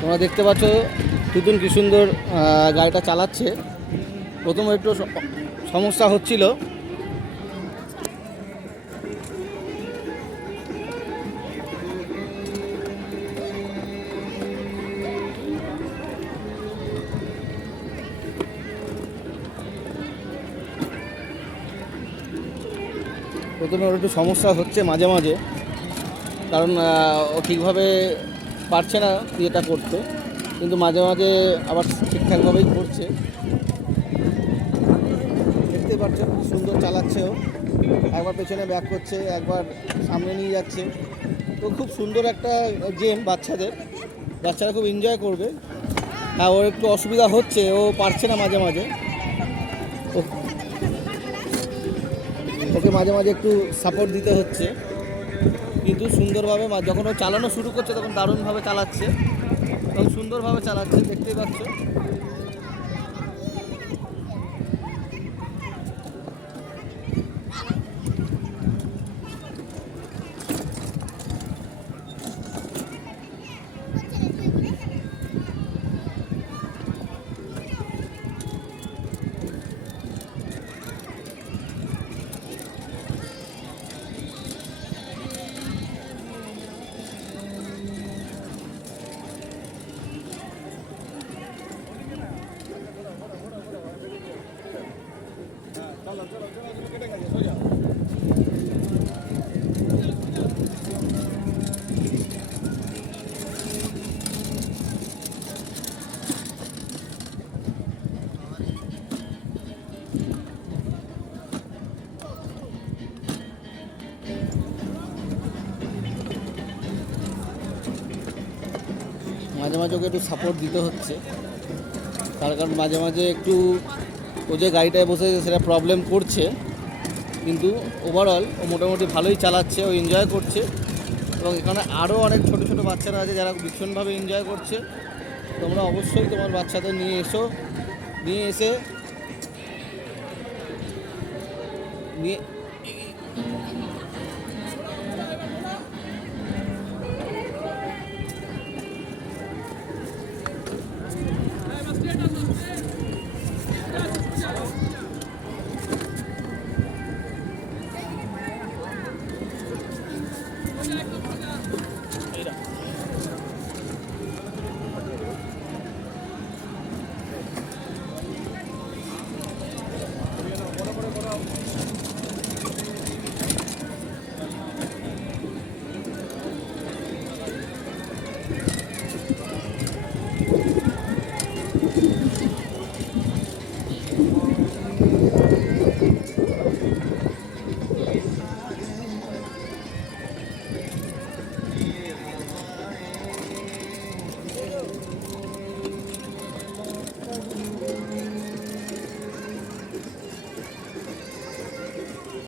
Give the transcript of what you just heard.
তোমরা দেখতে পাচ্ছ তুতুন কি সুন্দর গাড়িটা চালাচ্ছে। প্রথমে একটু সমস্যা হচ্ছিল, ওর একটু সমস্যা হচ্ছে মাঝে মাঝে, কারণ ও ঠিকভাবে পারছে না ইয়েটা করতে, কিন্তু মাঝে মাঝে আবার ঠিকঠাকভাবেই করছে। দেখতেই পাচ্ছেন সুন্দর চালাচ্ছে ও, একবার পেছনে ব্যাক করছে, একবার সামনে নিয়ে যাচ্ছে। তো খুব সুন্দর একটা গেম, বাচ্চারা খুব এনজয় করবে। হ্যাঁ, ওর একটু অসুবিধা হচ্ছে, ও পারছে না মাঝে মাঝে, ওকে মাঝে মাঝে একটু সাপোর্ট দিতে হচ্ছে, কিন্তু সুন্দরভাবে যখন ও চালানো শুরু করছে তখন দারুণভাবে চালাচ্ছে, তখন সুন্দরভাবে চালাচ্ছে, দেখতেই পাচ্ছ। মাঝে মাঝে ওকে একটু সাপোর্ট দিতে হচ্ছে, তার কারণ মাঝে মাঝে একটু ও যে গাড়িটায় বসে সেটা প্রবলেম করছে, কিন্তু ওভারঅল ও মোটামুটি ভালোই চালাচ্ছে, ও এনজয় করছে। এবং এখানে আরও অনেক ছোটো ছোটো বাচ্চারা আছে যারা ভীষণভাবে এনজয় করছে। তোমরা অবশ্যই তোমার বাচ্চাদের নিয়ে এসে